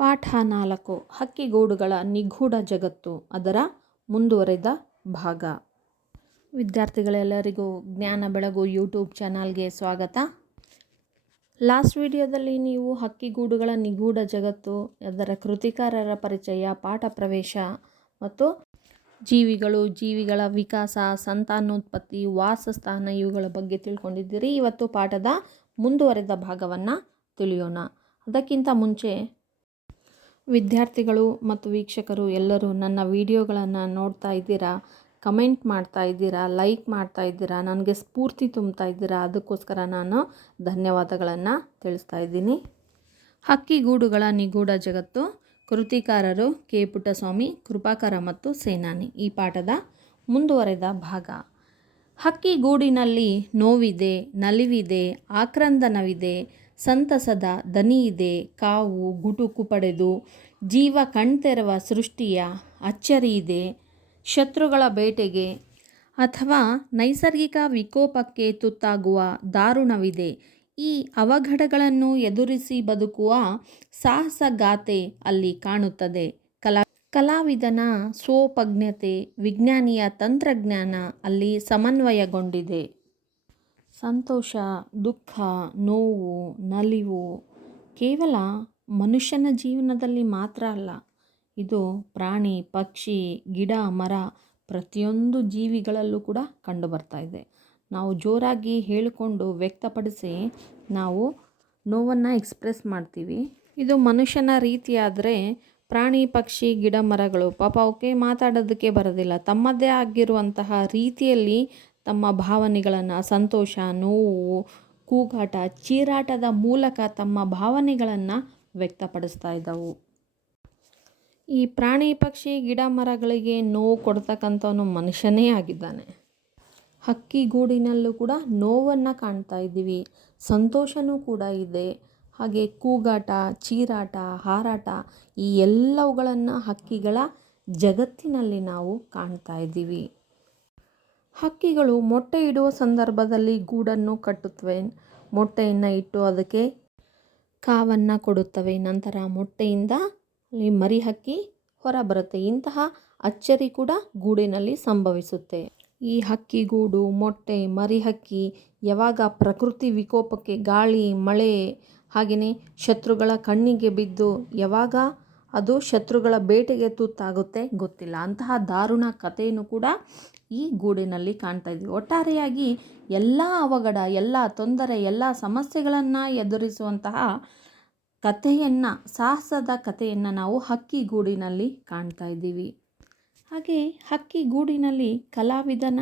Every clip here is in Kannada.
ಪಾಠ 4 ಹಕ್ಕಿಗೂಡುಗಳ ನಿಗೂಢ ಜಗತ್ತು ಅದರ ಮುಂದುವರೆದ ಭಾಗ. ವಿದ್ಯಾರ್ಥಿಗಳೆಲ್ಲರಿಗೂ ಜ್ಞಾನ ಬೆಳಗು ಯೂಟ್ಯೂಬ್ ಚಾನಲ್ಗೆ ಸ್ವಾಗತ. ಲಾಸ್ಟ್ ವಿಡಿಯೋದಲ್ಲಿ ನೀವು ಹಕ್ಕಿಗೂಡುಗಳ ನಿಗೂಢ ಜಗತ್ತು, ಅದರ ಕೃತಿಕಾರರ ಪರಿಚಯ, ಪಾಠ ಪ್ರವೇಶ ಮತ್ತು ಜೀವಿಗಳು, ಜೀವಿಗಳ ವಿಕಾಸ, ಸಂತಾನೋತ್ಪತ್ತಿ, ವಾಸಸ್ಥಾನ ಇವುಗಳ ಬಗ್ಗೆ ತಿಳ್ಕೊಂಡಿದ್ದೀರಿ. ಇವತ್ತು ಪಾಠದ ಮುಂದುವರೆದ ಭಾಗವನ್ನು ತಿಳಿಯೋಣ. ಅದಕ್ಕಿಂತ ಮುಂಚೆ ವಿದ್ಯಾರ್ಥಿಗಳು ಮತ್ತು ವೀಕ್ಷಕರು ಎಲ್ಲರೂ ನನ್ನ ವಿಡಿಯೋಗಳನ್ನು ನೋಡ್ತಾ ಇದ್ದೀರಾ, ಕಮೆಂಟ್ ಮಾಡ್ತಾ ಇದ್ದೀರಾ, ಲೈಕ್ ಮಾಡ್ತಾ ಇದ್ದೀರಾ, ನನಗೆ ಸ್ಫೂರ್ತಿ ತುಂಬ್ತಾ ಇದ್ದೀರಾ. ಅದಕ್ಕೋಸ್ಕರ ನಾನು ಧನ್ಯವಾದಗಳನ್ನು ತಿಳಿಸ್ತಾ ಇದ್ದೀನಿ. ಹಕ್ಕಿಗೂಡುಗಳ ನಿಗೂಢ ಜಗತ್ತು, ಕೃತಿಕಾರರು ಕೆ. ಪುಟ್ಟಸ್ವಾಮಿ, ಕೃಪಾಕರ ಮತ್ತು ಸೇನಾನಿ. ಈ ಪಾಠದ ಮುಂದುವರೆದ ಭಾಗ. ಹಕ್ಕಿಗೂಡಿನಲ್ಲಿ ನೋವಿದೆ, ನಲಿವಿದೆ, ಆಕ್ರಂದನವಿದೆ, ಸಂತಸದ ದನಿಯಿದೆ, ಕಾವು ಗುಟುಕು ಪಡೆದು ಜೀವ ಕಣ್ತೆರವ ಸೃಷ್ಟಿಯ ಅಚ್ಚರಿಯಿದೆ, ಶತ್ರುಗಳ ಬೇಟೆಗೆ ಅಥವಾ ನೈಸರ್ಗಿಕ ವಿಕೋಪಕ್ಕೆ ತುತ್ತಾಗುವ ದಾರುಣವಿದೆ. ಈ ಅವಘಡಗಳನ್ನು ಎದುರಿಸಿ ಬದುಕುವ ಸಾಹಸಗಾಥೆ ಅಲ್ಲಿ ಕಾಣುತ್ತದೆ. ಕಲಾವಿದನ ಸ್ವೋಪಜ್ಞತೆ, ವಿಜ್ಞಾನಿಯ ತಂತ್ರಜ್ಞಾನ ಅಲ್ಲಿ ಸಮನ್ವಯಗೊಂಡಿದೆ. ಸಂತೋಷ, ದುಃಖ, ನೋವು, ನಲಿವು ಕೇವಲ ಮನುಷ್ಯನ ಜೀವನದಲ್ಲಿ ಮಾತ್ರ ಅಲ್ಲ, ಇದು ಪ್ರಾಣಿ, ಪಕ್ಷಿ, ಗಿಡ, ಮರ ಪ್ರತಿಯೊಂದು ಜೀವಿಗಳಲ್ಲೂ ಕೂಡ ಕಂಡುಬರ್ತಾ ಇದೆ. ನಾವು ಜೋರಾಗಿ ಹೇಳಿಕೊಂಡು ವ್ಯಕ್ತಪಡಿಸಿ ನಾವು ನೋವನ್ನು ಎಕ್ಸ್ಪ್ರೆಸ್ ಮಾಡ್ತೀವಿ. ಇದು ಮನುಷ್ಯನ ರೀತಿಯಾದರೆ ಪ್ರಾಣಿ, ಪಕ್ಷಿ, ಗಿಡ, ಮರಗಳು ಪಾಪ ಅವಕ್ಕೆ ಮಾತಾಡೋದಕ್ಕೆ ಬರೋದಿಲ್ಲ. ತಮ್ಮದೇ ಆಗಿರುವಂತಹ ರೀತಿಯಲ್ಲಿ ತಮ್ಮ ಭಾವನೆಗಳನ್ನು, ಸಂತೋಷ, ನೋವು, ಕೂಗಾಟ, ಚೀರಾಟದ ಮೂಲಕ ತಮ್ಮ ಭಾವನೆಗಳನ್ನು ವ್ಯಕ್ತಪಡಿಸ್ತಾ ಇದ್ದವು. ಈ ಪ್ರಾಣಿ, ಪಕ್ಷಿ, ಗಿಡ, ಮರಗಳಿಗೆ ನೋವು ಕೊಡ್ತಕ್ಕಂಥವನು ಮನುಷ್ಯನೇ ಆಗಿದ್ದಾನೆ. ಹಕ್ಕಿಗೂಡಿನಲ್ಲೂ ಕೂಡ ನೋವನ್ನು ಕಾಣ್ತಾ ಇದ್ದೀವಿ, ಸಂತೋಷವೂ ಕೂಡ ಇದೆ. ಹಾಗೆ ಕೂಗಾಟ, ಚೀರಾಟ, ಹಾರಾಟ ಈ ಎಲ್ಲವುಗಳನ್ನು ಹಕ್ಕಿಗಳ ಜಗತ್ತಿನಲ್ಲಿ ನಾವು ಕಾಣ್ತಾ ಇದ್ದೀವಿ. ಹಕ್ಕಿಗಳು ಮೊಟ್ಟೆ ಇಡುವ ಸಂದರ್ಭದಲ್ಲಿ ಗೂಡನ್ನು ಕಟ್ಟುತ್ತವೆ. ಮೊಟ್ಟೆಯನ್ನು ಇಟ್ಟು ಅದಕ್ಕೆ ಕಾವನ್ನು ಕೊಡುತ್ತವೆ. ನಂತರ ಮೊಟ್ಟೆಯಿಂದ ಅಲ್ಲಿ ಮರಿ ಹಕ್ಕಿ ಹೊರ ಬರುತ್ತೆ. ಇಂತಹ ಅಚ್ಚರಿ ಕೂಡ ಗೂಡಿನಲ್ಲಿ ಸಂಭವಿಸುತ್ತೆ. ಈ ಹಕ್ಕಿಗೂಡು, ಮೊಟ್ಟೆ, ಮರಿ ಹಕ್ಕಿ ಯಾವಾಗ ಪ್ರಕೃತಿ ವಿಕೋಪಕ್ಕೆ, ಗಾಳಿ, ಮಳೆ, ಹಾಗೆಯೇ ಶತ್ರುಗಳ ಕಣ್ಣಿಗೆ ಬಿದ್ದು ಯಾವಾಗ ಅದು ಶತ್ರುಗಳ ಬೇಟೆಗೆ ತುತ್ತಾಗುತ್ತೆ ಗೊತ್ತಿಲ್ಲ. ಅಂತಹ ದಾರುಣ ಕಥೆಯನ್ನು ಕೂಡ ಈ ಗೂಡಿನಲ್ಲಿ ಕಾಣ್ತಾ ಇದ್ವಿ. ಒಟ್ಟಾರೆಯಾಗಿ ಎಲ್ಲ ಅವಘಡ, ಎಲ್ಲ ತೊಂದರೆ, ಎಲ್ಲ ಸಮಸ್ಯೆಗಳನ್ನು ಎದುರಿಸುವಂತಹ ಕಥೆಯನ್ನು, ಸಾಹಸದ ಕಥೆಯನ್ನು ನಾವು ಹಕ್ಕಿಗೂಡಿನಲ್ಲಿ ಕಾಣ್ತಾ ಇದ್ದೀವಿ. ಹಾಗೆ ಹಕ್ಕಿಗೂಡಿನಲ್ಲಿ ಕಲಾವಿದನ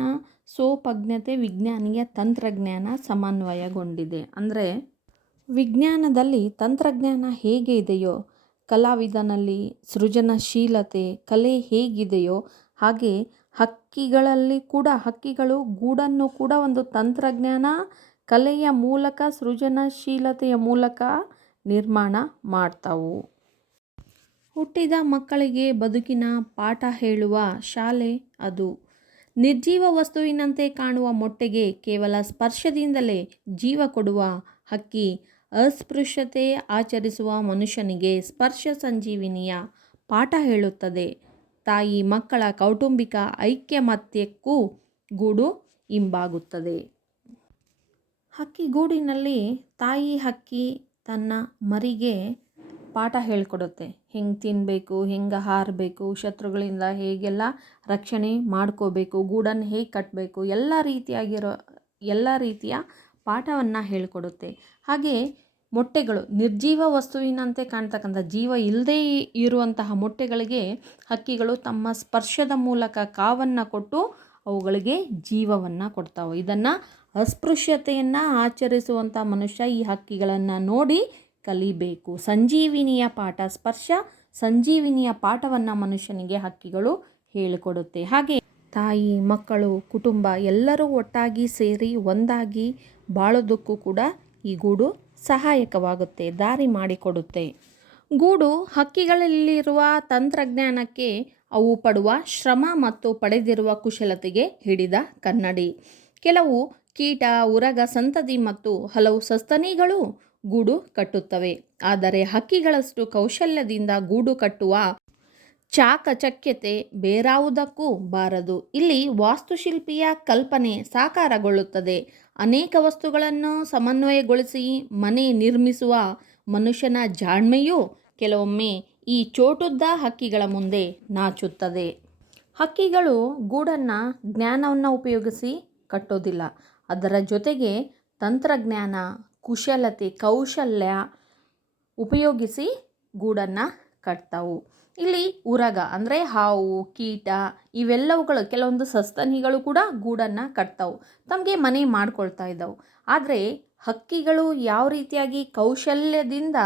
ಸ್ವೋಪಜ್ಞತೆ, ವಿಜ್ಞಾನಿಯ ತಂತ್ರಜ್ಞಾನ ಸಮನ್ವಯಗೊಂಡಿದೆ. ಅಂದರೆ ವಿಜ್ಞಾನದಲ್ಲಿ ತಂತ್ರಜ್ಞಾನ ಹೇಗೆ ಇದೆಯೋ, ಕಲಾವಿದನಲ್ಲಿ ಸೃಜನಶೀಲತೆ, ಕಲೆ ಹೇಗಿದೆಯೋ ಹಾಗೆ ಹಕ್ಕಿಗಳಲ್ಲಿ ಕೂಡ, ಹಕ್ಕಿಗಳು ಗೂಡನ್ನು ಕೂಡ ಒಂದು ತಂತ್ರಜ್ಞಾನ, ಕಲೆಯ ಮೂಲಕ, ಸೃಜನಶೀಲತೆಯ ಮೂಲಕ ನಿರ್ಮಾಣ ಮಾಡ್ತಾವು. ಹುಟ್ಟಿದ ಮಕ್ಕಳಿಗೆ ಬದುಕಿನ ಪಾಠ ಹೇಳುವ ಶಾಲೆ ಅದು. ನಿರ್ಜೀವ ವಸ್ತುವಿನಂತೆ ಕಾಣುವ ಮೊಟ್ಟೆಗೆ ಕೇವಲ ಸ್ಪರ್ಶದಿಂದಲೇ ಜೀವ ಕೊಡುವ ಹಕ್ಕಿ, ಅಸ್ಪೃಶ್ಯತೆ ಆಚರಿಸುವ ಮನುಷ್ಯನಿಗೆ ಸ್ಪರ್ಶ ಸಂಜೀವಿನಿಯ ಪಾಠ ಹೇಳುತ್ತದೆ. ತಾಯಿ ಮಕ್ಕಳ ಕೌಟುಂಬಿಕ ಐಕ್ಯಮತ್ಯಕ್ಕೂ ಗೂಡು ಇಂಬಾಗುತ್ತದೆ. ಹಕ್ಕಿಗೂಡಿನಲ್ಲಿ ತಾಯಿ ಹಕ್ಕಿ ತನ್ನ ಮರಿಗೆ ಪಾಠ ಹೇಳಿಕೊಡುತ್ತೆ. ಹೆಂಗೆ ತಿನ್ನಬೇಕು, ಹೆಂಗೆ ಹಾರಬೇಕು, ಶತ್ರುಗಳಿಂದ ಹೇಗೆಲ್ಲ ರಕ್ಷಣೆ ಮಾಡ್ಕೋಬೇಕು, ಗೂಡನ್ನು ಹೇಗೆ ಕಟ್ಟಬೇಕು, ಎಲ್ಲ ರೀತಿಯ ಪಾಠವನ್ನು ಹೇಳಿಕೊಡುತ್ತೆ. ಹಾಗೆ ಮೊಟ್ಟೆಗಳು ನಿರ್ಜೀವ ವಸ್ತುವಿನಂತೆ ಕಾಣ್ತಕ್ಕಂಥ, ಜೀವ ಇಲ್ಲದೇ ಇರುವಂತಹ ಮೊಟ್ಟೆಗಳಿಗೆ ಹಕ್ಕಿಗಳು ತಮ್ಮ ಸ್ಪರ್ಶದ ಮೂಲಕ ಕಾವನ್ನು ಕೊಟ್ಟು ಅವುಗಳಿಗೆ ಜೀವವನ್ನು ಕೊಡ್ತಾವೆ. ಇದನ್ನು ಅಸ್ಪೃಶ್ಯತೆಯನ್ನು ಆಚರಿಸುವಂಥ ಮನುಷ್ಯ ಈ ಹಕ್ಕಿಗಳನ್ನು ನೋಡಿ ಕಲಿಬೇಕು. ಸಂಜೀವಿನಿಯ ಪಾಠ, ಸ್ಪರ್ಶ ಸಂಜೀವಿನಿಯ ಪಾಠವನ್ನು ಮನುಷ್ಯನಿಗೆ ಹಕ್ಕಿಗಳು ಹೇಳಿಕೊಡುತ್ತೆ. ಹಾಗೆ ತಾಯಿ, ಮಕ್ಕಳು, ಕುಟುಂಬ ಎಲ್ಲರೂ ಒಟ್ಟಾಗಿ ಸೇರಿ ಒಂದಾಗಿ ಬಾಳೋದಕ್ಕೂ ಕೂಡ ಈ ಗೂಡು ಸಹಾಯಕವಾಗುತ್ತೆ, ದಾರಿ ಮಾಡಿಕೊಡುತ್ತೆ. ಗೂಡು ಹಕ್ಕಿಗಳಲ್ಲಿರುವ ತಂತ್ರಜ್ಞಾನಕ್ಕೆ, ಅವು ಪಡುವ ಶ್ರಮ ಮತ್ತು ಪಡೆದಿರುವ ಕುಶಲತೆಗೆ ಹಿಡಿದ ಕನ್ನಡಿ. ಕೆಲವು ಕೀಟ, ಉರಗ ಸಂತತಿ ಮತ್ತು ಹಲವು ಸಸ್ತನಿಗಳು ಗೂಡು ಕಟ್ಟುತ್ತವೆ. ಆದರೆ ಹಕ್ಕಿಗಳಷ್ಟು ಕೌಶಲ್ಯದಿಂದ ಗೂಡು ಕಟ್ಟುವ ಚಾಕಚಕ್ಯತೆ ಬೇರಾವುದಕ್ಕೂ ಬಾರದು. ಇಲ್ಲಿ ವಾಸ್ತುಶಿಲ್ಪಿಯ ಕಲ್ಪನೆ ಸಾಕಾರಗೊಳ್ಳುತ್ತದೆ. ಅನೇಕ ವಸ್ತುಗಳನ್ನು ಸಮನ್ವಯಗೊಳಿಸಿ ಮನೆ ನಿರ್ಮಿಸುವ ಮನುಷ್ಯನ ಜಾಣ್ಮೆಯು ಕೆಲವೊಮ್ಮೆ ಈ ಚೋಟುದ್ದ ಹಕ್ಕಿಗಳ ಮುಂದೆ ನಾಚುತ್ತದೆ. ಹಕ್ಕಿಗಳು ಗೂಡನ್ನು ಜ್ಞಾನವನ್ನು ಉಪಯೋಗಿಸಿ ಕಟ್ಟೋದಿಲ್ಲ. ಅದರ ಜೊತೆಗೆ ತಂತ್ರಜ್ಞಾನ, ಕುಶಲತೆ, ಕೌಶಲ್ಯ ಉಪಯೋಗಿಸಿ ಗೂಡನ್ನು ಕಟ್ತಾವು. ಇಲ್ಲಿ ಉರಗ ಅಂದರೆ ಹಾವು, ಕೀಟ ಇವೆಲ್ಲವುಗಳು, ಕೆಲವೊಂದು ಸಸ್ತನಿಗಳು ಕೂಡ ಗೂಡನ್ನು ಕಟ್ತಾವು, ತಮಗೆ ಮನೆ ಮಾಡ್ಕೊಳ್ತಾ ಇದ್ದಾವೆ. ಆದರೆ ಹಕ್ಕಿಗಳು ಯಾವ ರೀತಿಯಾಗಿ ಕೌಶಲ್ಯದಿಂದ,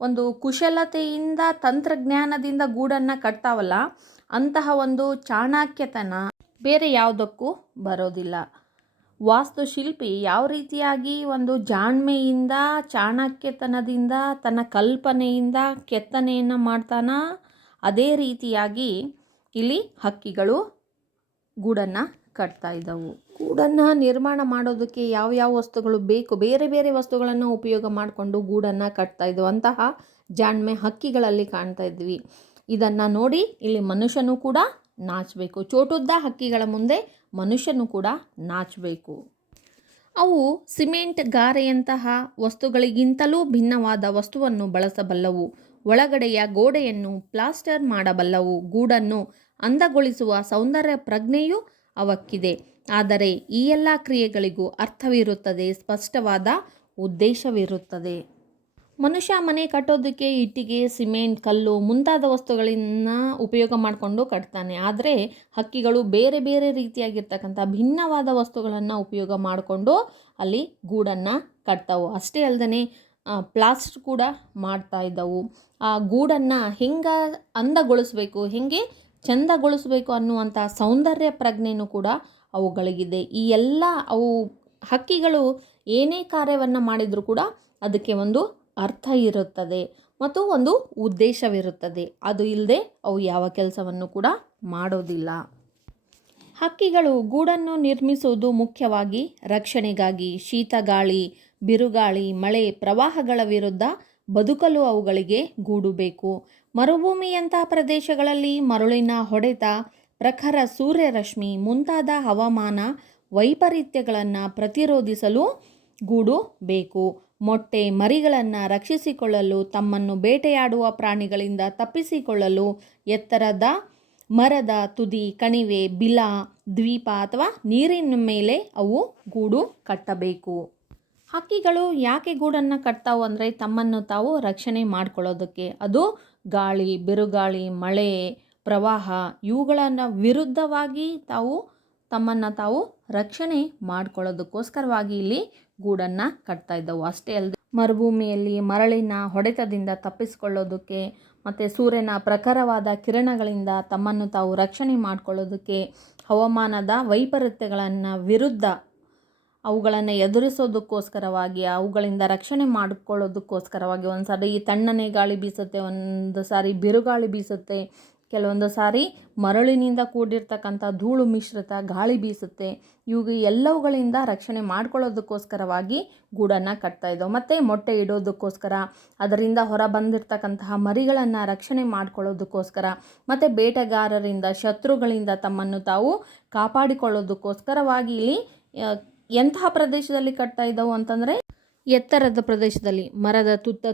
ಒಂದು ಕುಶಲತೆಯಿಂದ, ತಂತ್ರಜ್ಞಾನದಿಂದ ಗೂಡನ್ನು ಕಟ್ತಾವಲ್ಲ, ಅಂತಹ ಒಂದು ಚಾಣಾಕ್ಯತನ ಬೇರೆ ಯಾವುದಕ್ಕೂ ಬರೋದಿಲ್ಲ. ವಾಸ್ತುಶಿಲ್ಪಿ ಯಾವ ರೀತಿಯಾಗಿ ಒಂದು ಜಾಣ್ಮೆಯಿಂದ, ಚಾಣಕ್ಯತನದಿಂದ, ತನ್ನ ಕಲ್ಪನೆಯಿಂದ ಕೆತ್ತನೆಯನ್ನು ಮಾಡ್ತಾನ, ಅದೇ ರೀತಿಯಾಗಿ ಇಲ್ಲಿ ಹಕ್ಕಿಗಳು ಗೂಡನ್ನು ಕಟ್ತಾ ಇದ್ದವು. ಗೂಡನ್ನು ನಿರ್ಮಾಣ ಮಾಡೋದಕ್ಕೆ ಯಾವ ವಸ್ತುಗಳು ಬೇಕು, ಬೇರೆ ಬೇರೆ ವಸ್ತುಗಳನ್ನು ಉಪಯೋಗ ಮಾಡಿಕೊಂಡು ಗೂಡನ್ನು ಕಟ್ತಾ ಇದ್ದವು. ಅಂತಹ ಜಾಣ್ಮೆ ಹಕ್ಕಿಗಳಲ್ಲಿ ಕಾಣ್ತಾ ಇದ್ವಿ. ಇದನ್ನು ನೋಡಿ ಇಲ್ಲಿ ಮನುಷ್ಯನೂ ಕೂಡ ನಾಚಬೇಕು. ಚೋಟುದ್ದ ಹಕ್ಕಿಗಳ ಮುಂದೆ ಮನುಷ್ಯನೂ ಕೂಡ ನಾಚಬೇಕು. ಅವು ಸಿಮೆಂಟ್, ಗಾರೆಯಂತಹ ವಸ್ತುಗಳಿಗಿಂತಲೂ ಭಿನ್ನವಾದ ವಸ್ತುವನ್ನು ಬಳಸಬಲ್ಲವು. ಒಳಗಡೆಯ ಗೋಡೆಯನ್ನು ಪ್ಲಾಸ್ಟರ್ ಮಾಡಬಲ್ಲವು. ಗೂಡನ್ನು ಅಂದಗೊಳಿಸುವ ಸೌಂದರ್ಯ ಪ್ರಜ್ಞೆಯೂ ಅವಕ್ಕಿದೆ. ಆದರೆ ಈ ಎಲ್ಲ ಕ್ರಿಯೆಗಳಿಗೂ ಅರ್ಥವಿರುತ್ತದೆ, ಸ್ಪಷ್ಟವಾದ ಉದ್ದೇಶವಿರುತ್ತದೆ. ಮನುಷ್ಯ ಮನೆ ಕಟ್ಟೋದಕ್ಕೆ ಇಟ್ಟಿಗೆ, ಸಿಮೆಂಟ್, ಕಲ್ಲು ಮುಂತಾದ ವಸ್ತುಗಳನ್ನು ಉಪಯೋಗ ಮಾಡಿಕೊಂಡು ಕಟ್ತಾನೆ. ಆದರೆ ಹಕ್ಕಿಗಳು ಬೇರೆ ಬೇರೆ ರೀತಿಯಾಗಿರ್ತಕ್ಕಂಥ ಭಿನ್ನವಾದ ವಸ್ತುಗಳನ್ನು ಉಪಯೋಗ ಮಾಡಿಕೊಂಡು ಅಲ್ಲಿ ಗೂಡನ್ನು ಕಟ್ತಾವು. ಅಷ್ಟೇ ಅಲ್ಲದೆ ಪ್ಲಾಸ್ಟರ್ ಕೂಡ ಮಾಡ್ತಾ ಇದ್ದವು. ಆ ಗೂಡನ್ನು ಹೆಂಗೆ ಅಂದಗೊಳಿಸ್ಬೇಕು, ಹೆಂಗೆ ಚೆಂದಗೊಳಿಸ್ಬೇಕು ಅನ್ನುವಂಥ ಸೌಂದರ್ಯ ಪ್ರಜ್ಞೆನೂ ಕೂಡ ಅವುಗಳಿಗಿದೆ. ಈ ಎಲ್ಲ ಹಕ್ಕಿಗಳು ಏನೇ ಕಾರ್ಯವನ್ನು ಮಾಡಿದರೂ ಕೂಡ ಅದಕ್ಕೆ ಒಂದು ಅರ್ಥ ಇರುತ್ತದೆ ಮತ್ತು ಒಂದು ಉದ್ದೇಶವಿರುತ್ತದೆ. ಅದು ಇಲ್ಲದೆ ಅವು ಯಾವ ಕೆಲಸವನ್ನು ಕೂಡ ಮಾಡೋದಿಲ್ಲ. ಹಕ್ಕಿಗಳು ಗೂಡನ್ನು ನಿರ್ಮಿಸುವುದು ಮುಖ್ಯವಾಗಿ ರಕ್ಷಣೆಗಾಗಿ. ಶೀತ ಗಾಳಿ, ಬಿರುಗಾಳಿ, ಮಳೆ, ಪ್ರವಾಹಗಳ ವಿರುದ್ಧ ಬದುಕಲು ಅವುಗಳಿಗೆ ಗೂಡು ಬೇಕು. ಮರುಭೂಮಿಯಂತಹ ಪ್ರದೇಶಗಳಲ್ಲಿ ಮರಳಿನ ಹೊಡೆತ, ಪ್ರಖರ ಸೂರ್ಯರಶ್ಮಿ ಮುಂತಾದ ಹವಾಮಾನ ವೈಪರೀತ್ಯಗಳನ್ನು ಪ್ರತಿರೋಧಿಸಲು ಗೂಡು ಬೇಕು. ಮೊಟ್ಟೆ ಮರಿಗಳನ್ನು ರಕ್ಷಿಸಿಕೊಳ್ಳಲು, ತಮ್ಮನ್ನು ಬೇಟೆಯಾಡುವ ಪ್ರಾಣಿಗಳಿಂದ ತಪ್ಪಿಸಿಕೊಳ್ಳಲು ಎತ್ತರದ ಮರದ ತುದಿ, ಕಣಿವೆ, ಬಿಲ, ದ್ವೀಪ ಅಥವಾ ನೀರಿನ ಮೇಲೆ ಅವು ಗೂಡು ಕಟ್ಟಬೇಕು. ಹಕ್ಕಿಗಳು ಯಾಕೆ ಗೂಡನ್ನು ಕಟ್ತಾವು ಅಂದರೆ ತಮ್ಮನ್ನು ತಾವು ರಕ್ಷಣೆ ಮಾಡಿಕೊಳ್ಳೋದಕ್ಕೆ. ಅದು ಗಾಳಿ, ಬಿರುಗಾಳಿ, ಮಳೆ, ಪ್ರವಾಹ ಇವುಗಳನ್ನು ವಿರುದ್ಧವಾಗಿ ತಮ್ಮನ್ನು ತಾವು ರಕ್ಷಣೆ ಮಾಡಿಕೊಳ್ಳೋದಕ್ಕೋಸ್ಕರವಾಗಿ ಇಲ್ಲಿ ಗೂಡನ್ನು ಕಟ್ತಾ ಇದ್ದವು. ಅಷ್ಟೇ ಅಲ್ಲದೆ ಮರುಭೂಮಿಯಲ್ಲಿ ಮರಳಿನ ಹೊಡೆತದಿಂದ ತಪ್ಪಿಸಿಕೊಳ್ಳೋದಕ್ಕೆ ಮತ್ತು ಸೂರ್ಯನ ಪ್ರಖರವಾದ ಕಿರಣಗಳಿಂದ ತಮ್ಮನ್ನು ತಾವು ರಕ್ಷಣೆ ಮಾಡಿಕೊಳ್ಳೋದಕ್ಕೆ, ಹವಾಮಾನದ ವೈಪರೀತ್ಯಗಳನ್ನು ವಿರುದ್ಧ ಅವುಗಳನ್ನು ಎದುರಿಸೋದಕ್ಕೋಸ್ಕರವಾಗಿ, ಅವುಗಳಿಂದ ರಕ್ಷಣೆ ಮಾಡಿಕೊಳ್ಳೋದಕ್ಕೋಸ್ಕರವಾಗಿ ಒಂದು ಸಾರಿ ತಣ್ಣನೆ ಗಾಳಿ ಬೀಸುತ್ತೆ, ಒಂದು ಸಾರಿ ಬಿರುಗಾಳಿ ಬೀಸುತ್ತೆ, ಕೆಲವೊಂದು ಸಾರಿ ಮರಳಿನಿಂದ ಕೂಡಿರ್ತಕ್ಕಂಥ ಧೂಳು ಮಿಶ್ರಿತ ಗಾಳಿ ಬೀಸುತ್ತೆ. ಇವು ಎಲ್ಲವುಗಳಿಂದ ರಕ್ಷಣೆ ಮಾಡ್ಕೊಳ್ಳೋದಕ್ಕೋಸ್ಕರವಾಗಿ ಗೂಡನ್ನು ಕಟ್ತಾ ಇದ್ದವು. ಮತ್ತು ಮೊಟ್ಟೆ ಇಡೋದಕ್ಕೋಸ್ಕರ, ಅದರಿಂದ ಹೊರ ಬಂದಿರತಕ್ಕಂತಹ ಮರಿಗಳನ್ನು ರಕ್ಷಣೆ ಮಾಡ್ಕೊಳ್ಳೋದಕ್ಕೋಸ್ಕರ, ಮತ್ತು ಬೇಟೆಗಾರರಿಂದ, ಶತ್ರುಗಳಿಂದ ತಮ್ಮನ್ನು ತಾವು ಕಾಪಾಡಿಕೊಳ್ಳೋದಕ್ಕೋಸ್ಕರವಾಗಿ ಇಲ್ಲಿ ಎಂತಹ ಪ್ರದೇಶದಲ್ಲಿ ಕಟ್ತಾ ಇದ್ದವು ಅಂತಂದರೆ ಎತ್ತರದ ಪ್ರದೇಶದಲ್ಲಿ, ಮರದ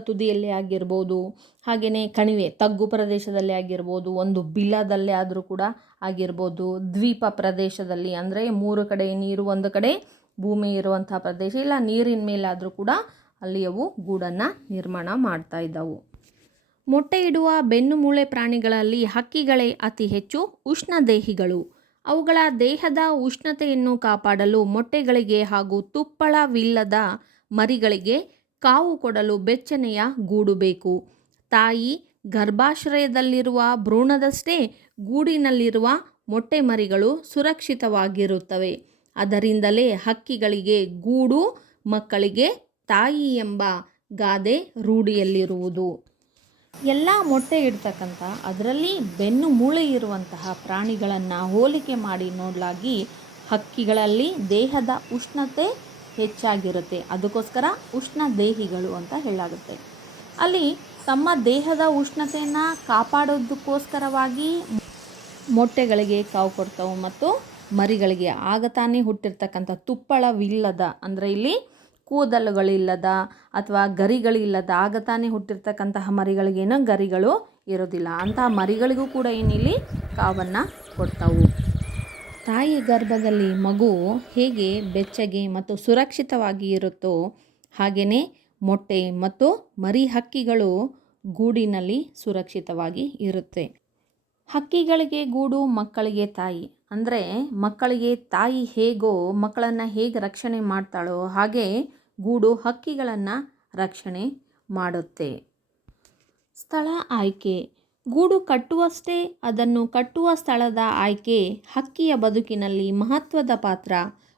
ತುದಿಯಲ್ಲಿ ಆಗಿರ್ಬೋದು, ಹಾಗೆಯೇ ಕಣಿವೆ ತಗ್ಗು ಪ್ರದೇಶದಲ್ಲಿ ಆಗಿರ್ಬೋದು, ಒಂದು ಬಿಲದಲ್ಲೇ ಆದರೂ ಕೂಡ ಆಗಿರ್ಬೋದು, ದ್ವೀಪ ಪ್ರದೇಶದಲ್ಲಿ ಅಂದರೆ 3 ಕಡೆ ನೀರು, ಒಂದು ಕಡೆ ಭೂಮಿ ಇರುವಂಥ ಪ್ರದೇಶ, ಇಲ್ಲ ನೀರಿನ ಮೇಲಾದರೂ ಕೂಡ ಅಲ್ಲಿ ಅವು ಗೂಡನ್ನು ನಿರ್ಮಾಣ ಮಾಡ್ತಾ ಇದ್ದವು. ಮೊಟ್ಟೆ ಇಡುವ ಬೆನ್ನು ಮೂಳೆ ಪ್ರಾಣಿಗಳಲ್ಲಿ ಹಕ್ಕಿಗಳೇ ಅತಿ ಹೆಚ್ಚು ಉಷ್ಣದೇಹಿಗಳು. ಅವುಗಳ ದೇಹದ ಉಷ್ಣತೆಯನ್ನು ಕಾಪಾಡಲು ಮೊಟ್ಟೆಗಳಿಗೆ ಹಾಗೂ ತುಪ್ಪಳವಿಲ್ಲದ ಮರಿಗಳಿಗೆ ಕಾವು ಕೊಡಲು ಬೆಚ್ಚನೆಯ ಗೂಡು ಬೇಕು. ತಾಯಿ ಗರ್ಭಾಶ್ರಯದಲ್ಲಿರುವ ಭ್ರೂಣದಷ್ಟೇ ಗೂಡಿನಲ್ಲಿರುವ ಮೊಟ್ಟೆ ಮರಿಗಳು ಸುರಕ್ಷಿತವಾಗಿರುತ್ತವೆ. ಅದರಿಂದಲೇ ಹಕ್ಕಿಗಳಿಗೆ ಗೂಡು, ಮಕ್ಕಳಿಗೆ ತಾಯಿ ಎಂಬ ಗಾದೆ ರೂಢಿಯಲ್ಲಿರುವುದು. ಎಲ್ಲ ಮೊಟ್ಟೆ ಇಡ್ತಕ್ಕಂಥ, ಅದರಲ್ಲಿ ಬೆನ್ನು ಮೂಳೆ ಇರುವಂತಹ ಪ್ರಾಣಿಗಳನ್ನು ಹೋಲಿಕೆ ಮಾಡಿ ನೋಡಲಾಗಿ ಹಕ್ಕಿಗಳಲ್ಲಿ ದೇಹದ ಉಷ್ಣತೆ ಹೆಚ್ಚಾಗಿರುತ್ತೆ. ಅದಕ್ಕೋಸ್ಕರ ಉಷ್ಣದೇಹಿಗಳು ಅಂತ ಹೇಳಾಗುತ್ತೆ. ಅಲ್ಲಿ ತಮ್ಮ ದೇಹದ ಉಷ್ಣತೆಯನ್ನು ಕಾಪಾಡೋದಕ್ಕೋಸ್ಕರವಾಗಿ ಮೊಟ್ಟೆಗಳಿಗೆ ಕಾವು ಕೊಡ್ತಾವೆ ಮತ್ತು ಮರಿಗಳಿಗೆ ಆಗ ತಾನೇ ಹುಟ್ಟಿರ್ತಕ್ಕಂಥ ತುಪ್ಪಳವಿಲ್ಲದ, ಅಂದರೆ ಇಲ್ಲಿ ಕೂದಲುಗಳಿಲ್ಲದ ಅಥವಾ ಗರಿಗಳಿಲ್ಲದ ಆಗ ತಾನೇ ಹುಟ್ಟಿರ್ತಕ್ಕಂತಹ ಮರಿಗಳಿಗೇನೋ ಗರಿಗಳು ಇರೋದಿಲ್ಲ, ಅಂತಹ ಮರಿಗಳಿಗೂ ಕೂಡ ಏನಿಲ್ಲಿ ಕಾವನ್ನು ಕೊಡ್ತಾವು. ತಾಯಿ ಗರ್ಭದಲ್ಲಿ ಮಗು ಹೇಗೆ ಬೆಚ್ಚಗೆ ಮತ್ತು ಸುರಕ್ಷಿತವಾಗಿ ಇರುತ್ತೋ ಹಾಗೆಯೇ ಮೊಟ್ಟೆ ಮತ್ತು ಮರಿ ಹಕ್ಕಿಗಳು ಗೂಡಿನಲ್ಲಿ ಸುರಕ್ಷಿತವಾಗಿ ಇರುತ್ತೆ. ಹಕ್ಕಿಗಳಿಗೆ ಗೂಡು, ಮಕ್ಕಳಿಗೆ ತಾಯಿ. ಅಂದರೆ ಮಕ್ಕಳಿಗೆ ತಾಯಿ ಹೇಗೋ ಮಕ್ಕಳನ್ನು ಹೇಗೆ ರಕ್ಷಣೆ ಮಾಡ್ತಾಳೋ ಹಾಗೆ ಗೂಡು ಹಕ್ಕಿಗಳನ್ನು ರಕ್ಷಣೆ ಮಾಡುತ್ತೆ. ಸ್ಥಳ ಆಯ್ಕೆ. ಗೂಡು ಕಟ್ಟುವಷ್ಟೇ ಅದನ್ನು ಕಟ್ಟುವ ಸ್ಥಳದ ಆಯ್ಕೆ ಹಕ್ಕಿಯ ಬದುಕಿನಲ್ಲಿ ಮಹತ್ವದ ಪಾತ್ರ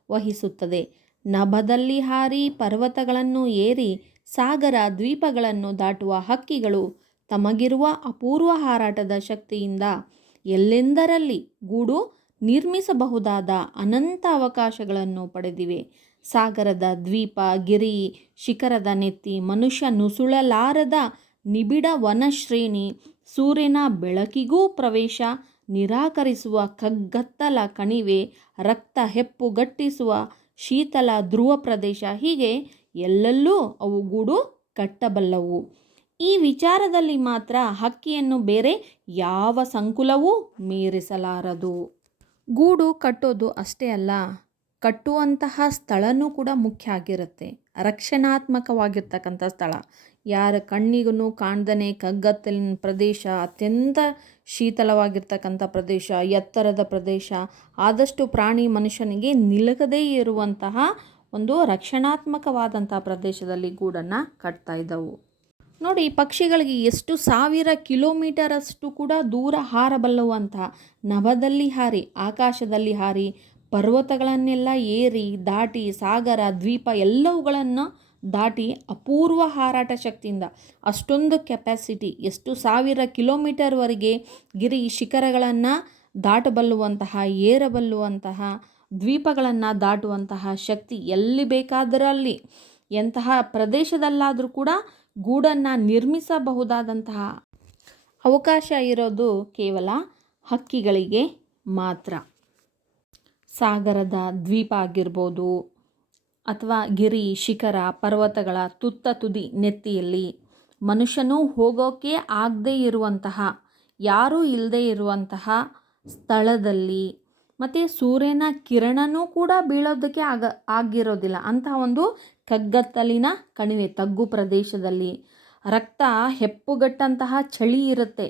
ವಹಿಸುತ್ತದೆ. ನಭದಲ್ಲಿ ಹಾರಿ ಪರ್ವತಗಳನ್ನು ಏರಿ ಸಾಗರ ದ್ವೀಪಗಳನ್ನು ದಾಟುವ ಹಕ್ಕಿಗಳು ತಮಗಿರುವ ಅಪೂರ್ವ ಹಾರಾಟದ ಶಕ್ತಿಯಿಂದ ಎಲ್ಲೆಂದರಲ್ಲಿ ಗೂಡು ನಿರ್ಮಿಸಬಹುದಾದ ಅನಂತ ಅವಕಾಶಗಳನ್ನು ಪಡೆದಿವೆ. ಸಾಗರದ ದ್ವೀಪ, ಗಿರಿ ಶಿಖರದ ನೆತ್ತಿ, ಮನುಷ್ಯ ನುಸುಳಲಾರದ ನಿಬಿಡ ವನಶ್ರೇಣಿ, ಸೂರ್ಯನ ಬೆಳಕಿಗೂ ಪ್ರವೇಶ ನಿರಾಕರಿಸುವ ಕಗ್ಗತ್ತಲ ಕಣಿವೆ, ರಕ್ತ ಹೆಪ್ಪುಗಟ್ಟಿಸುವ ಶೀತಲ ಧ್ರುವ ಪ್ರದೇಶ, ಹೀಗೆ ಎಲ್ಲೆಲ್ಲೂ ಅವು ಗೂಡು ಕಟ್ಟಬಲ್ಲವು. ಈ ವಿಚಾರದಲ್ಲಿ ಮಾತ್ರ ಹಕ್ಕಿಯನ್ನು ಬೇರೆ ಯಾವ ಸಂಕುಲವೂ ಮೀರಿಸಲಾರದು. ಗೂಡು ಕಟ್ಟೋದು ಅಷ್ಟೇ ಅಲ್ಲ, ಕಟ್ಟುವಂತಹ ಸ್ಥಳನೂ ಕೂಡ ಮುಖ್ಯ ಆಗಿರುತ್ತೆ. ರಕ್ಷಣಾತ್ಮಕವಾಗಿರ್ತಕ್ಕಂಥ ಸ್ಥಳ, ಯಾರ ಕಣ್ಣಿಗೂ ಕಾಣ್ದನೆ ಕಗ್ಗತ್ತಲಿನ ಪ್ರದೇಶ, ಅತ್ಯಂತ ಶೀತಲವಾಗಿರ್ತಕ್ಕಂಥ ಪ್ರದೇಶ, ಎತ್ತರದ ಪ್ರದೇಶ, ಆದಷ್ಟು ಪ್ರಾಣಿ ಮನುಷ್ಯನಿಗೆ ನಿಲುಕದೇ ಇರುವಂತಹ ಒಂದು ರಕ್ಷಣಾತ್ಮಕವಾದಂಥ ಪ್ರದೇಶದಲ್ಲಿ ಗೂಡನ್ನು ಕಟ್ತಾ ಇದ್ದವು. ನೋಡಿ, ಪಕ್ಷಿಗಳಿಗೆ ಎಷ್ಟು 1000 ಕಿಲೋಮೀಟರಷ್ಟು ಕೂಡ ದೂರ ಹಾರಬಲ್ಲುವಂತಹ, ನಭದಲ್ಲಿ ಹಾರಿ, ಆಕಾಶದಲ್ಲಿ ಹಾರಿ, ಪರ್ವತಗಳನ್ನೆಲ್ಲ ಏರಿ ದಾಟಿ, ಸಾಗರ ದ್ವೀಪ ಎಲ್ಲವುಗಳನ್ನು ದಾಟಿ ಅಪೂರ್ವ ಹಾರಾಟ ಶಕ್ತಿಯಿಂದ ಅಷ್ಟೊಂದು ಕೆಪ್ಯಾಸಿಟಿ, ಎಷ್ಟು 1000 ಕಿಲೋಮೀಟರ್ವರೆಗೆ ಗಿರಿ ಶಿಖರಗಳನ್ನು ದಾಟಬಲ್ಲುವಂತಹ, ಏರಬಲ್ಲುವಂತಹ, ದ್ವೀಪಗಳನ್ನು ದಾಟುವಂತಹ ಶಕ್ತಿ ಎಲ್ಲಿ ಬೇಕಾದರಲ್ಲಿ ಎಂತಹ ಪ್ರದೇಶದಲ್ಲಾದರೂ ಕೂಡ ಗೂಡನ್ನು ನಿರ್ಮಿಸಬಹುದಾದಂತಹ ಅವಕಾಶ ಇರೋದು ಕೇವಲ ಹಕ್ಕಿಗಳಿಗೆ ಮಾತ್ರ. ಸಾಗರದ ದ್ವೀಪ ಆಗಿರ್ಬೋದು ಅಥವಾ ಗಿರಿ ಶಿಖರ ಪರ್ವತಗಳ ತುತ್ತ ತುದಿ ನೆತ್ತಿಯಲ್ಲಿ ಮನುಷ್ಯನೂ ಹೋಗೋಕ್ಕೆ ಆಗದೇ ಇರುವಂತಹ, ಯಾರೂ ಇಲ್ಲದೇ ಇರುವಂತಹ ಸ್ಥಳದಲ್ಲಿ, ಮತ್ತು ಸೂರ್ಯನ ಕಿರಣನೂ ಕೂಡ ಬೀಳೋದಕ್ಕೆ ಆಗಿರೋದಿಲ್ಲ ಅಂತಹ ಒಂದು ಕಗ್ಗತ್ತಲಿನ ಕಣಿವೆ, ತಗ್ಗು ಪ್ರದೇಶದಲ್ಲಿ ರಕ್ತ ಹೆಪ್ಪುಗಟ್ಟಂತಹ ಚಳಿ ಇರುತ್ತೆ.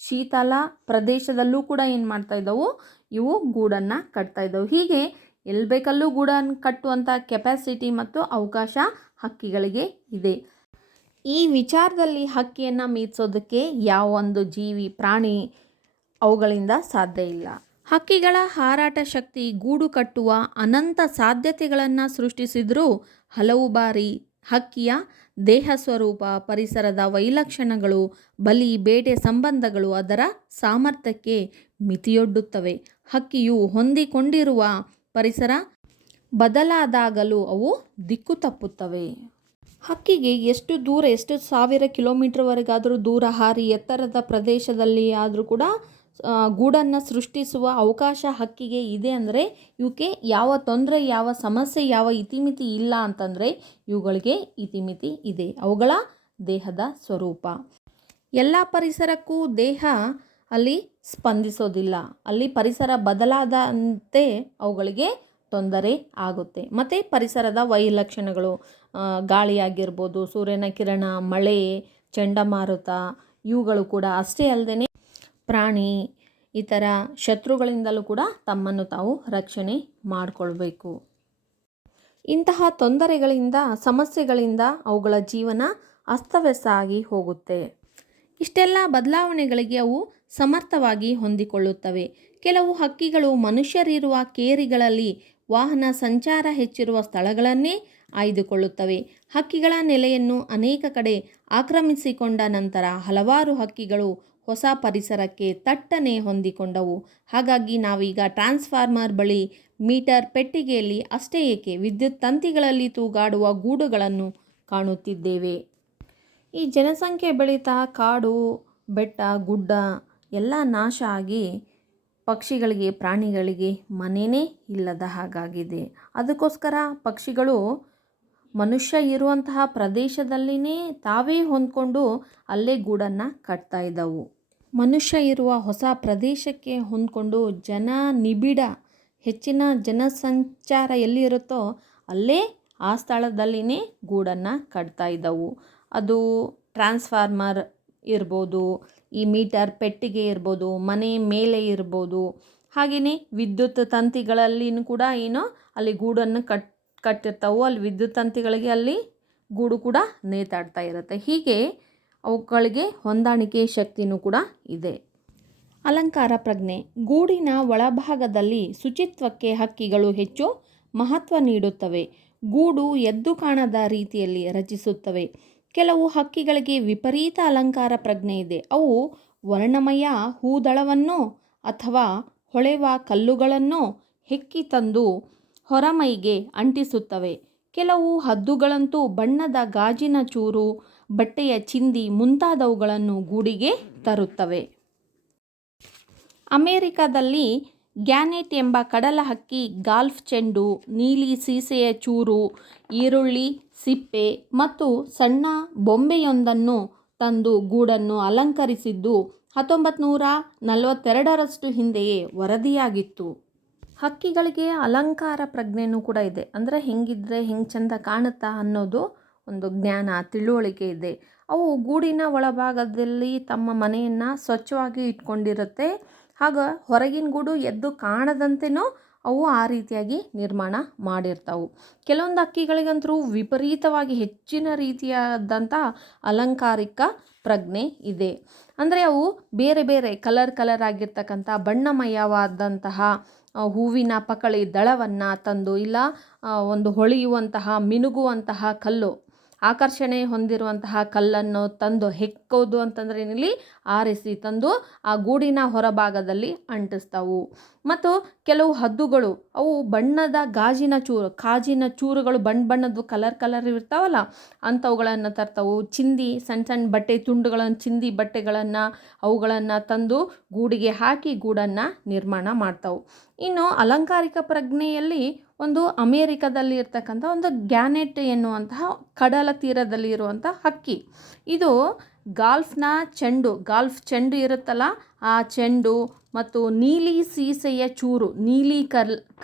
ಶೀತಲ ಪ್ರದೇಶದಲ್ಲೂ ಕೂಡ ಏನು ಮಾಡ್ತಾ ಇದ್ದವು, ಇವು ಗೂಡನ್ನು ಕಟ್ತಾ ಇದ್ದವು. ಹೀಗೆ ಎಲ್ಲಿ ಬೇಕಲ್ಲೂ ಗೂಡನ್ನು ಕಟ್ಟುವಂಥ ಕೆಪ್ಯಾಸಿಟಿ ಮತ್ತು ಅವಕಾಶ ಹಕ್ಕಿಗಳಿಗೆ ಇದೆ. ಈ ವಿಚಾರದಲ್ಲಿ ಹಕ್ಕಿಯನ್ನು ಮೀರಿಸೋದಕ್ಕೆ ಯಾವ ಒಂದು ಜೀವಿ, ಪ್ರಾಣಿ ಅವುಗಳಿಂದ ಸಾಧ್ಯ ಇಲ್ಲ. ಹಕ್ಕಿಗಳ ಹಾರಾಟ ಶಕ್ತಿ ಗೂಡು ಕಟ್ಟುವ ಅನಂತ ಸಾಧ್ಯತೆಗಳನ್ನು ಸೃಷ್ಟಿಸಿದರೂ ಹಲವು ಬಾರಿ ಹಕ್ಕಿಯ ದೇಹ ಸ್ವರೂಪ, ಪರಿಸರದ ವೈಲಕ್ಷಣ್ಯಗಳು, ಬಲಿ ಬೇಟೆ ಸಂಬಂಧಗಳು ಅದರ ಸಾಮರ್ಥ್ಯಕ್ಕೆ ಮಿತಿಯೊಡ್ಡುತ್ತವೆ. ಹಕ್ಕಿಯು ಹೊಂದಿಕೊಂಡಿರುವ ಪರಿಸರ ಬದಲಾದಾಗಲೂ ಅವು ದಿಕ್ಕು ತಪ್ಪುತ್ತವೆ. ಹಕ್ಕಿಗೆ ಎಷ್ಟು ದೂರ, ಎಷ್ಟು 1000 ಕಿಲೋಮೀಟರ್ವರೆಗಾದರೂ ದೂರ ಹಾರಿ ಎತ್ತರದ ಪ್ರದೇಶದಲ್ಲಿ ಆದರೂ ಕೂಡ ಗೂಡನ್ನು ಸೃಷ್ಟಿಸುವ ಅವಕಾಶ ಹಕ್ಕಿಗೆ ಇದೆ. ಅಂದರೆ ಇವಕ್ಕೆ ಯಾವ ತೊಂದರೆ, ಯಾವ ಸಮಸ್ಯೆ, ಯಾವ ಇತಿಮಿತಿ ಇಲ್ಲ ಅಂತಂದರೆ ಇವುಗಳಿಗೆ ಇತಿಮಿತಿ ಇದೆ. ಅವುಗಳ ದೇಹದ ಸ್ವರೂಪ ಎಲ್ಲ ಪರಿಸರಕ್ಕೂ ದೇಹ ಅಲ್ಲಿ ಸ್ಪಂದಿಸೋದಿಲ್ಲ. ಅಲ್ಲಿ ಪರಿಸರ ಬದಲಾದಂತೆ ಅವುಗಳಿಗೆ ತೊಂದರೆ ಆಗುತ್ತೆ. ಮತ್ತು ಪರಿಸರದ ವೈಲಕ್ಷಣ್ಯಗಳು, ಗಾಳಿಯಾಗಿರ್ಬೋದು, ಸೂರ್ಯನ ಕಿರಣ, ಮಳೆ, ಚಂಡಮಾರುತ, ಇವುಗಳು ಕೂಡ ಅಷ್ಟೇ ಅಲ್ಲದೆ ಪ್ರಾಣಿ ಇತರ ಶತ್ರುಗಳಿಂದಲೂ ಕೂಡ ತಮ್ಮನ್ನು ತಾವು ರಕ್ಷಣೆ ಮಾಡಿಕೊಳ್ಬೇಕು. ಇಂತಹ ತೊಂದರೆಗಳಿಂದ, ಸಮಸ್ಯೆಗಳಿಂದ ಅವುಗಳ ಜೀವನ ಅಸ್ತವ್ಯಸ್ತ ಆಗಿ ಹೋಗುತ್ತೆ. ಇಷ್ಟೆಲ್ಲ ಬದಲಾವಣೆಗಳಿಗೆ ಅವು ಸಮರ್ಥವಾಗಿ ಹೊಂದಿಕೊಳ್ಳುತ್ತವೆ. ಕೆಲವು ಹಕ್ಕಿಗಳು ಮನುಷ್ಯರಿರುವ ಕೇರಿಗಳಲ್ಲಿ ವಾಹನ ಸಂಚಾರ ಹೆಚ್ಚಿರುವ ಸ್ಥಳಗಳನ್ನೇ ಆಯ್ದುಕೊಳ್ಳುತ್ತವೆ. ಹಕ್ಕಿಗಳ ನೆಲೆಯನ್ನು ಅನೇಕ ಕಡೆ ಆಕ್ರಮಿಸಿಕೊಂಡ ನಂತರ ಹಲವಾರು ಹಕ್ಕಿಗಳು ಹೊಸ ಪರಿಸರಕ್ಕೆ ತಟ್ಟನೆ ಹೊಂದಿಕೊಂಡವು. ಹಾಗಾಗಿ ನಾವೀಗ ಟ್ರಾನ್ಸ್ಫಾರ್ಮರ್ ಬಳಿ ಮೀಟರ್ ಪೆಟ್ಟಿಗೆಯಲ್ಲಿ ಅಷ್ಟೇ ಏಕೆ ವಿದ್ಯುತ್ ತಂತಿಗಳಲ್ಲಿ ತೂಗಾಡುವ ಗೂಡುಗಳನ್ನು ಕಾಣುತ್ತಿದ್ದೇವೆ. ಈ ಜನಸಂಖ್ಯೆ ಬೆಳೀತಾ ಕಾಡು ಬೆಟ್ಟ ಗುಡ್ಡ ಎಲ್ಲ ನಾಶ ಆಗಿ ಪಕ್ಷಿಗಳಿಗೆ ಪ್ರಾಣಿಗಳಿಗೆ ಮನೆಯೇ ಇಲ್ಲದ ಹಾಗಾಗಿದೆ. ಅದಕ್ಕೋಸ್ಕರ ಪಕ್ಷಿಗಳು ಮನುಷ್ಯ ಇರುವಂತಹ ಪ್ರದೇಶದಲ್ಲಿನೇ ತಾವೇ ಹೊಂದ್ಕೊಂಡು ಅಲ್ಲೇ ಗೂಡನ್ನು ಕಟ್ತಾ ಇದ್ದವು. ಮನುಷ್ಯ ಇರುವ ಹೊಸ ಪ್ರದೇಶಕ್ಕೆ ಹೊಂದ್ಕೊಂಡು ನಿಬಿಡ ಹೆಚ್ಚಿನ ಜನಸಂಚಾರ ಎಲ್ಲಿ ಇರುತ್ತೋ ಅಲ್ಲೇ ಆ ಸ್ಥಳದಲ್ಲಿನೇ ಗೂಡನ್ನು ಕಟ್ತಾ ಇದ್ದವು. ಅದು ಟ್ರಾನ್ಸ್ಫಾರ್ಮರ್ ಇರ್ಬೋದು, ಈ ಮೀಟರ್ ಪೆಟ್ಟಿಗೆ ಇರ್ಬೋದು, ಮನೆ ಮೇಲೆ ಇರ್ಬೋದು, ಹಾಗೆಯೇ ವಿದ್ಯುತ್ ತಂತಿಗಳಲ್ಲಿನೂ ಕೂಡ ಅಲ್ಲಿ ಗೂಡನ್ನು ಕಟ್ಟಿರ್ತಾವೆ. ಅಲ್ಲಿ ವಿದ್ಯುತ್ ತಂತಿಗಳಿಗೆ ಅಲ್ಲಿ ಗೂಡು ಕೂಡ ನೇತಾಡ್ತಾ ಇರುತ್ತೆ. ಹೀಗೆ ಅವುಗಳಿಗೆ ಹೊಂದಾಣಿಕೆ ಶಕ್ತಿನೂ ಕೂಡ ಇದೆ. ಅಲಂಕಾರ ಪ್ರಜ್ಞೆ. ಗೂಡಿನ ಒಳಭಾಗದಲ್ಲಿ ಶುಚಿತ್ವಕ್ಕೆ ಹಕ್ಕಿಗಳು ಹೆಚ್ಚು ಮಹತ್ವ ನೀಡುತ್ತವೆ. ಗೂಡು ಎದ್ದು ಕಾಣದ ರೀತಿಯಲ್ಲಿ ರಚಿಸುತ್ತವೆ. ಕೆಲವು ಹಕ್ಕಿಗಳಿಗೆ ವಿಪರೀತ ಅಲಂಕಾರ ಪ್ರಜ್ಞೆ ಇದೆ. ಅವು ವರ್ಣಮಯ ಹೂದಳವನ್ನು ಅಥವಾ ಹೊಳೆವ ಕಲ್ಲುಗಳನ್ನು ಹೆಕ್ಕಿ ತಂದು ಹೊರಮೈಗೆ ಅಂಟಿಸುತ್ತವೆ. ಕೆಲವು ಹದ್ದುಗಳಂತೂ ಬಣ್ಣದ ಗಾಜಿನ ಚೂರು, ಬಟ್ಟೆಯ ಚಿಂದಿ ಮುಂತಾದವುಗಳನ್ನು ಗೂಡಿಗೆ ತರುತ್ತವೆ. ಅಮೆರಿಕದಲ್ಲಿ ಗ್ಯಾನೆಟ್ ಎಂಬ ಕಡಲ ಹಕ್ಕಿ ಗಾಲ್ಫ್ ಚೆಂಡು, ನೀಲಿ ಸೀಸೆಯ ಚೂರು, ಈರುಳ್ಳಿ ಸಿಪ್ಪೆ ಮತ್ತು ಸಣ್ಣ ಬೊಂಬೆಯೊಂದನ್ನು ತಂದು ಗೂಡನ್ನು ಅಲಂಕರಿಸಿದ್ದು 1942ರಷ್ಟು ಹಿಂದೆಯೇ ವರದಿಯಾಗಿತ್ತು. ಹಕ್ಕಿಗಳಿಗೆ ಅಲಂಕಾರ ಪ್ರಜ್ಞೆನೂ ಕೂಡ ಇದೆ. ಅಂದರೆ ಹೆಂಗಿದ್ರೆ ಹೆಂಗೆ ಚೆಂದ ಕಾಣುತ್ತಾ ಅನ್ನೋದು ಒಂದು ಜ್ಞಾನ ತಿಳುವಳಿಕೆ ಇದೆ. ಅವು ಗೂಡಿನ ಒಳಭಾಗದಲ್ಲಿ ತಮ್ಮ ಮನೆಯನ್ನು ಸ್ವಚ್ಛವಾಗಿ ಇಟ್ಕೊಂಡಿರುತ್ತೆ. ಆಗ ಹೊರಗಿನ ಗೂಡು ಎದ್ದು ಕಾಣದಂತೆಯೂ ಅವು ಆ ರೀತಿಯಾಗಿ ನಿರ್ಮಾಣ ಮಾಡಿರ್ತಾವೆ. ಕೆಲವೊಂದು ಹಕ್ಕಿಗಳಿಗಂತೂ ವಿಪರೀತವಾಗಿ ಹೆಚ್ಚಿನ ರೀತಿಯಾದಂಥ ಅಲಂಕಾರಿಕ ಪ್ರಜ್ಞೆ ಇದೆ. ಅಂದರೆ ಅವು ಬೇರೆ ಬೇರೆ ಕಲರ್ ಆಗಿರ್ತಕ್ಕಂಥ ಬಣ್ಣಮಯವಾದಂತಹ ಹೂವಿನ ಪಕಳಿ ದಳವನ್ನು ತಂದು, ಇಲ್ಲ ಒಂದು ಹೊಳೆಯುವಂತಹ ಮಿನುಗುವಂತಹ ಕಲ್ಲು, ಆಕರ್ಷಣೆ ಹೊಂದಿರುವಂತಹ ಕಲ್ಲನ್ನು ತಂದು ಹೆಕ್ಕೋದು ಅಂತಂದರೆ ಇಲ್ಲಿ ಆರಿಸಿ ತಂದು ಆ ಗೂಡಿನ ಹೊರಭಾಗದಲ್ಲಿ ಅಂಟಿಸ್ತಾವು. ಮತ್ತು ಕೆಲವು ಹದ್ದುಗಳು ಅವು ಬಣ್ಣದ ಕಾಜಿನ ಚೂರುಗಳು ಬಣ್ಣದ್ದು ಕಲರ್ ಇರ್ತಾವಲ್ಲ ಅಂಥವುಗಳನ್ನು ತರ್ತಾವು. ಚಿಂದಿ ಸಣ್ಣ ಸಣ್ಣ ಬಟ್ಟೆ ತುಂಡುಗಳನ್ನು ಚಿಂದಿ ಬಟ್ಟೆಗಳನ್ನು ಅವುಗಳನ್ನು ತಂದು ಗೂಡಿಗೆ ಹಾಕಿ ಗೂಡನ್ನು ನಿರ್ಮಾಣ ಮಾಡ್ತಾವು. ಇನ್ನು ಅಲಂಕಾರಿಕ ಪ್ರಜ್ಞೆಯಲ್ಲಿ ಒಂದು ಅಮೇರಿಕದಲ್ಲಿ ಇರ್ತಕ್ಕಂಥ ಒಂದು ಗ್ಯಾನೆಟ್ ಎನ್ನುವಂತಹ ಕಡಲ ತೀರದಲ್ಲಿ ಇರುವಂಥ ಹಕ್ಕಿ. ಇದು ಗಾಲ್ಫ್ ಚೆಂಡು ಇರುತ್ತಲ್ಲ ಆ ಚೆಂಡು ಮತ್ತು ನೀಲಿ ಸೀಸೆಯ ಚೂರು, ನೀಲಿ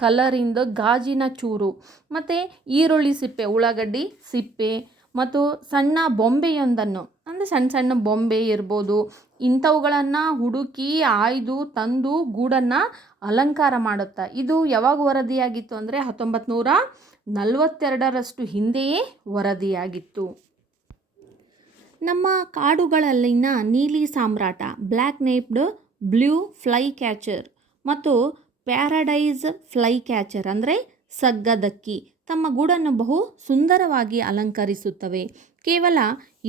ಕಲರಿಂದ ಗಾಜಿನ ಚೂರು, ಮತ್ತು ಈರುಳ್ಳಿ ಸಿಪ್ಪೆ, ಉಳ್ಳಾಗಡ್ಡಿ ಸಿಪ್ಪೆ ಮತ್ತು ಸಣ್ಣ ಬೊಂಬೆಯೊಂದನ್ನು, ಅಂದರೆ ಸಣ್ಣ ಸಣ್ಣ ಬೊಂಬೆ ಇರ್ಬೋದು, ಇಂಥವುಗಳನ್ನು ಹುಡುಕಿ ಆಯ್ದು ತಂದು ಗೂಡನ್ನು ಅಲಂಕಾರ ಮಾಡುತ್ತಾ. ಇದು ಯಾವಾಗ ವರದಿಯಾಗಿತ್ತು ಅಂದರೆ 1942ರಷ್ಟು ಹಿಂದೆಯೇ ವರದಿಯಾಗಿತ್ತು. ನಮ್ಮ ಕಾಡುಗಳಲ್ಲಿನ ನೀಲಿ ಸಾಮ್ರಾಟ, ಬ್ಲ್ಯಾಕ್ ನೇಪ್ಡ್ ಬ್ಲೂ ಫ್ಲೈ ಕ್ಯಾಚರ್ ಮತ್ತು ಪ್ಯಾರಡೈಸ್ ಫ್ಲೈ ಕ್ಯಾಚರ್ ಅಂದರೆ ಸಗ್ಗದಕ್ಕಿ ತಮ್ಮ ಗೂಡನ್ನು ಬಹು ಸುಂದರವಾಗಿ ಅಲಂಕರಿಸುತ್ತವೆ. ಕೇವಲ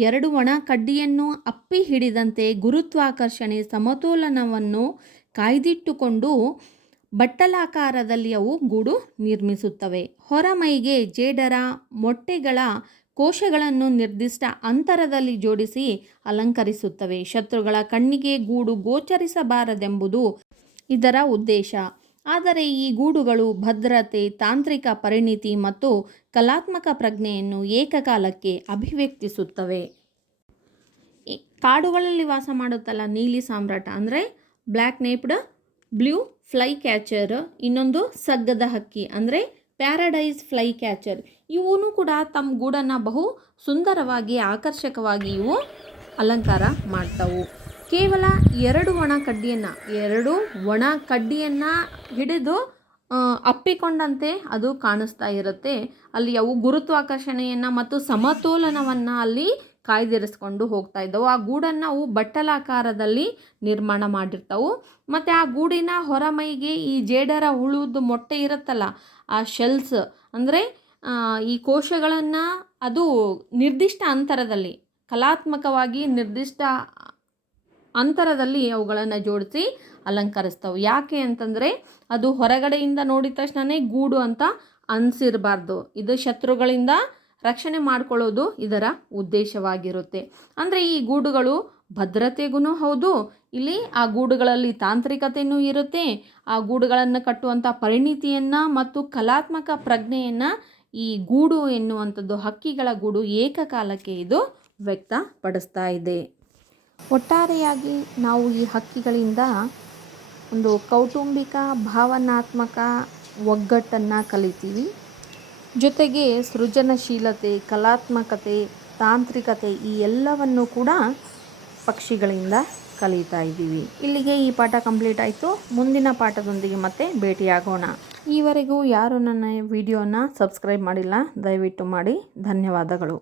2 ಒಣ ಕಡ್ಡಿಯನ್ನು ಅಪ್ಪಿ ಹಿಡಿದಂತೆ ಗುರುತ್ವಾಕರ್ಷಣೆ ಸಮತೋಲನವನ್ನು ಕಾಯ್ದಿಟ್ಟುಕೊಂಡು ಬಟ್ಟಲಾಕಾರದಲ್ಲಿ ಅವು ಗೂಡು ನಿರ್ಮಿಸುತ್ತವೆ. ಹೊರಮೈಗೆ ಜೇಡರ ಮೊಟ್ಟೆಗಳ ಕೋಶಗಳನ್ನು ನಿರ್ದಿಷ್ಟ ಅಂತರದಲ್ಲಿ ಜೋಡಿಸಿ ಅಲಂಕರಿಸುತ್ತವೆ. ಶತ್ರುಗಳ ಕಣ್ಣಿಗೆ ಗೂಡು ಗೋಚರಿಸಬಾರದೆಂಬುದು ಇದರ ಉದ್ದೇಶ. ಆದರೆ ಈ ಗೂಡುಗಳು ಭದ್ರತೆ, ತಾಂತ್ರಿಕ ಪರಿಣಿತಿ ಮತ್ತು ಕಲಾತ್ಮಕ ಪ್ರಜ್ಞೆಯನ್ನು ಏಕಕಾಲಕ್ಕೆ ಅಭಿವ್ಯಕ್ತಿಸುತ್ತವೆ. ಕಾಡುಗಳಲ್ಲಿ ವಾಸ ಮಾಡುತ್ತಲ್ಲ ನೀಲಿ ಸಾಮ್ರಾಟ ಅಂದರೆ ಬ್ಲ್ಯಾಕ್ ನೇಪ್ಡ್ ಬ್ಲೂ ಫ್ಲೈ ಕ್ಯಾಚರ್, ಇನ್ನೊಂದು ಸಗ್ಗದ ಹಕ್ಕಿ ಅಂದರೆ ಪ್ಯಾರಡೈಸ್ ಫ್ಲೈ ಕ್ಯಾಚರ್. ಇವೂ ಕೂಡ ತಮ್ಮ ಗೂಡನ್ನು ಬಹು ಸುಂದರವಾಗಿ ಆಕರ್ಷಕವಾಗಿ ಇವು ಅಲಂಕಾರ ಮಾಡ್ತಾವು. ಕೇವಲ 2 ಒಣ ಕಡ್ಡಿಯನ್ನು ಹಿಡಿದು ಅಪ್ಪಿಕೊಂಡಂತೆ ಅದು ಕಾಣಿಸ್ತಾ ಇರುತ್ತೆ. ಅಲ್ಲಿ ಅವು ಗುರುತ್ವಾಕರ್ಷಣೆಯನ್ನು ಮತ್ತು ಸಮತೋಲನವನ್ನು ಅಲ್ಲಿ ಕಾಯ್ದಿರಿಸ್ಕೊಂಡು ಹೋಗ್ತಾ ಇದ್ದವು. ಆ ಗೂಡನ್ನು ಅವು ಬಟ್ಟಲಾಕಾರದಲ್ಲಿ ನಿರ್ಮಾಣ ಮಾಡಿರ್ತಾವು. ಮತ್ತು ಆ ಗೂಡಿನ ಹೊರಮೈಗೆ ಈ ಜೇಡರ ಹುಳುದು ಮೊಟ್ಟೆ ಇರುತ್ತಲ್ಲ ಆ ಶೆಲ್ಸ್ ಅಂದರೆ ಈ ಕೋಶಗಳನ್ನು ಅದು ನಿರ್ದಿಷ್ಟ ಅಂತರದಲ್ಲಿ ಕಲಾತ್ಮಕವಾಗಿ ನಿರ್ದಿಷ್ಟ ಅಂತರದಲ್ಲಿ ಅವುಗಳನ್ನು ಜೋಡಿಸಿ ಅಲಂಕರಿಸ್ತವೆ. ಯಾಕೆ ಅಂತಂದರೆ ಅದು ಹೊರಗಡೆಯಿಂದ ನೋಡಿದ ತಕ್ಷಣವೇ ಗೂಡು ಅಂತ ಅನಿಸಿರಬಾರ್ದು. ಇದು ಶತ್ರುಗಳಿಂದ ರಕ್ಷಣೆ ಮಾಡಿಕೊಳ್ಳೋದು ಇದರ ಉದ್ದೇಶವಾಗಿರುತ್ತೆ. ಅಂದರೆ ಈ ಗೂಡುಗಳು ಭದ್ರತೆಗೂ ಹೌದು, ಇಲ್ಲಿ ಆ ಗೂಡುಗಳಲ್ಲಿ ತಾಂತ್ರಿಕತೆಯೂ ಇರುತ್ತೆ. ಆ ಗೂಡುಗಳನ್ನು ಕಟ್ಟುವಂಥ ಪರಿಣಿತಿಯನ್ನು ಮತ್ತು ಕಲಾತ್ಮಕ ಪ್ರಜ್ಞೆಯನ್ನು ಈ ಗೂಡು ಎನ್ನುವಂಥದ್ದು, ಹಕ್ಕಿಗಳ ಗೂಡು ಏಕಕಾಲಕ್ಕೆ ಇದು ವ್ಯಕ್ತಪಡಿಸ್ತಾ ಇದೆ. ಒಟ್ಟಾರೆಯಾಗಿ ನಾವು ಈ ಹಕ್ಕಿಗಳಿಂದ ಒಂದು ಕೌಟುಂಬಿಕ ಭಾವನಾತ್ಮಕ ಒಗ್ಗಟ್ಟನ್ನು ಕಲಿತೀವಿ. ಜೊತೆಗೆ ಸೃಜನಶೀಲತೆ, ಕಲಾತ್ಮಕತೆ, ತಾಂತ್ರಿಕತೆ ಈ ಎಲ್ಲವನ್ನು ಕೂಡ ಪಕ್ಷಿಗಳಿಂದ ಕಲಿತಾ ಇದ್ದೀವಿ. ಇಲ್ಲಿಗೆ ಈ ಪಾಠ ಕಂಪ್ಲೀಟ್ ಆಯಿತು. ಮುಂದಿನ ಪಾಠದೊಂದಿಗೆ ಮತ್ತೆ ಭೇಟಿಯಾಗೋಣ. ಈವರೆಗೂ ಯಾರು ನನ್ನ ವಿಡಿಯೋನ ಸಬ್ಸ್ಕ್ರೈಬ್ ಮಾಡಿಲ್ಲ, ದಯವಿಟ್ಟು ಮಾಡಿ. ಧನ್ಯವಾದಗಳು.